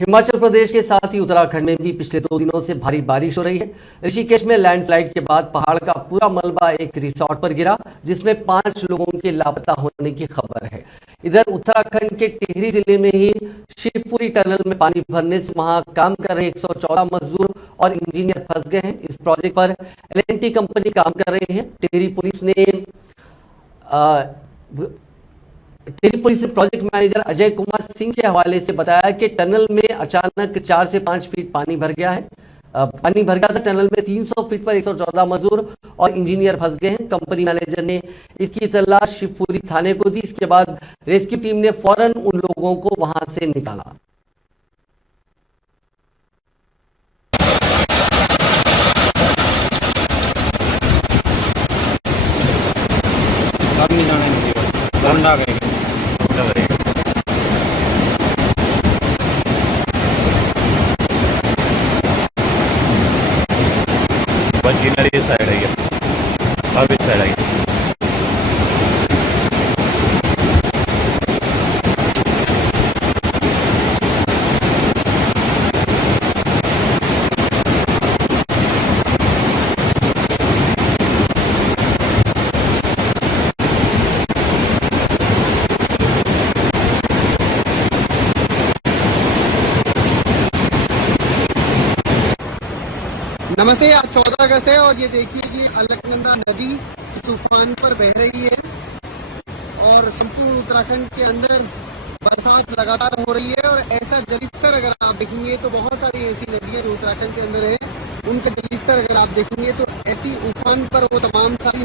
हिमाचल प्रदेश के साथ ही उत्तराखंड में भी पिछले 2 दिनों से भारी बारिश हो रही है। ऋषिकेश में लैंडस्लाइड के बाद पहाड़ का पूरा मलबा एक रिसोर्ट पर गिरा, जिसमें 5 लोगों के लापता होने की खबर है। इधर उत्तराखंड के टिहरी जिले में ही शिवपुरी टनल में पानी भरने से वहां काम कर रहे 114 मजदूर और इंजीनियर फंस गए हैं। इस प्रोजेक्ट पर L&T कंपनी काम कर रही है। टिहरी पुलिस ने प्रोजेक्ट मैनेजर अजय कुमार सिंह के हवाले से बताया कि टनल में अचानक 4 से 5 फीट पानी भर गया था। टनल में 300 फीट पर 114 मजदूर और इंजीनियर फंस गए हैं। कंपनी मैनेजर ने इसकी इत्तला शिवपुरी थाने को दी। इसके बाद रेस्क्यू टीम ने फौरन उन लोगों को वहां से निकाला। मशीनरी साइड है, अब इस साइड आई। नमस्ते। आज 14 अगस्त है और ये देखिए कि अलकनंदा नदी इस उफान पर बह रही है और संपूर्ण उत्तराखंड के अंदर बरसात लगातार हो रही है। और ऐसा जलस्तर अगर आप देखेंगे तो बहुत सारी ऐसी नदियां जो उत्तराखंड के अंदर है, उनका जलस्तर अगर आप देखेंगे तो ऐसी उफान पर वो तमाम सारी